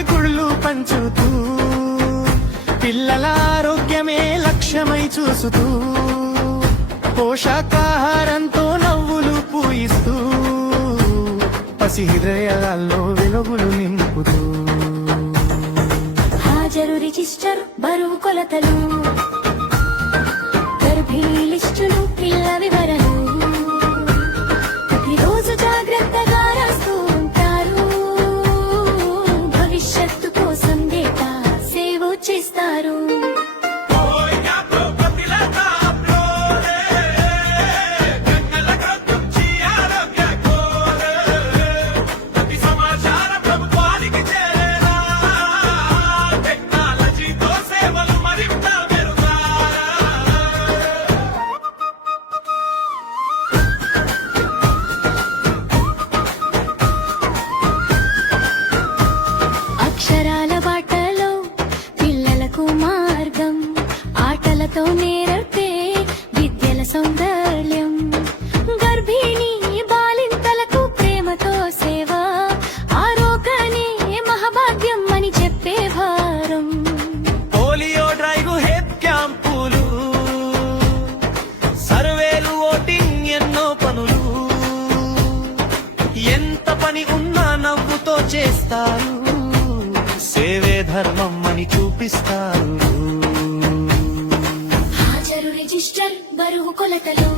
తల్లి కుళ్ళు పంచుతూ పిల్లల ఆరోగ్యమే లక్ష్యమై చూసుతూ పోషకాహారంతో నవ్వులు పూయిస్తూ పసి హృదయాల్లో వెలుగులు నింపుతూ హాజరు రిజిస్టర్ బరువు కొలతలు గర్భిణీ లిస్టులు పిల్ల వివరాలు ప్రతిరోజు జాగ్రత్తగా రాస్తూ ఉంటారు భవిష్యత్తు కోసం డేటా సేవ్ చేస్తారు అక్షరాల బాటలో పిల్లలకు మార్గం ఆటలతో నేర్పే విద్యల సౌందర్యం గర్భిణీ బాలింతలకు ప్రేమతో సేవ ఆరోగ్యాన్ని మహాభాగ్యం అని చెప్పే భారం పోలియో డ్రైవ్ హెల్త్ క్యాంపులు సర్వేలు ఓటింగ్ ఎన్నో పనులు ఎంత పని ఉన్నా నవ్వుతో చేస్తారు సేవే ధర్మం అని చూపిస్తారు హాజరు రిజిస్టర్ బరువు కొలతలు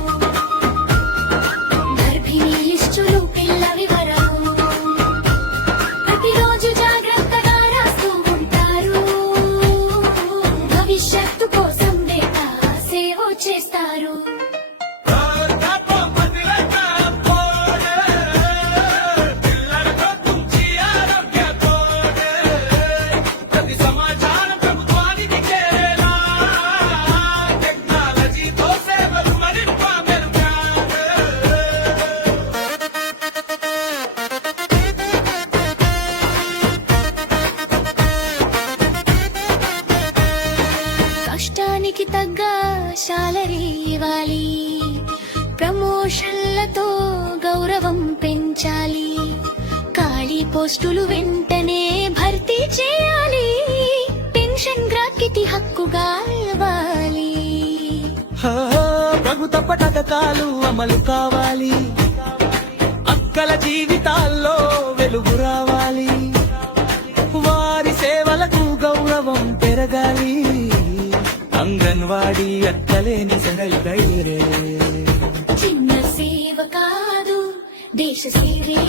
గర్భిణీ లిస్టులు పిల్ల వివరాలు ప్రతిరోజు జాగ్రత్తగా రాస్తూ ఉంటారు భవిష్యత్తు కోసం డేటా సేవ్ చేస్తారు కష్టానికి తగ్గ శాలరీ ఇవ్వాలి ప్రమోషన్లతో గౌరవం పెంచాలి ఖాళీ పోస్టులు వెంటనే భర్తీ చేయాలి పెన్షన్ గ్రాక్కి హక్కుగా ఇవ్వాలి ప్రభుత్వ పథకాలు అమలు కావాలి అక్కల జీవితాల్లో వెలుగు రావాలి వారి సేవలకు గౌరవం పెరగాలి అంగన్వాడీ అక్కలేని సరళ చిన్న సేవ కాదు దేశ సేవే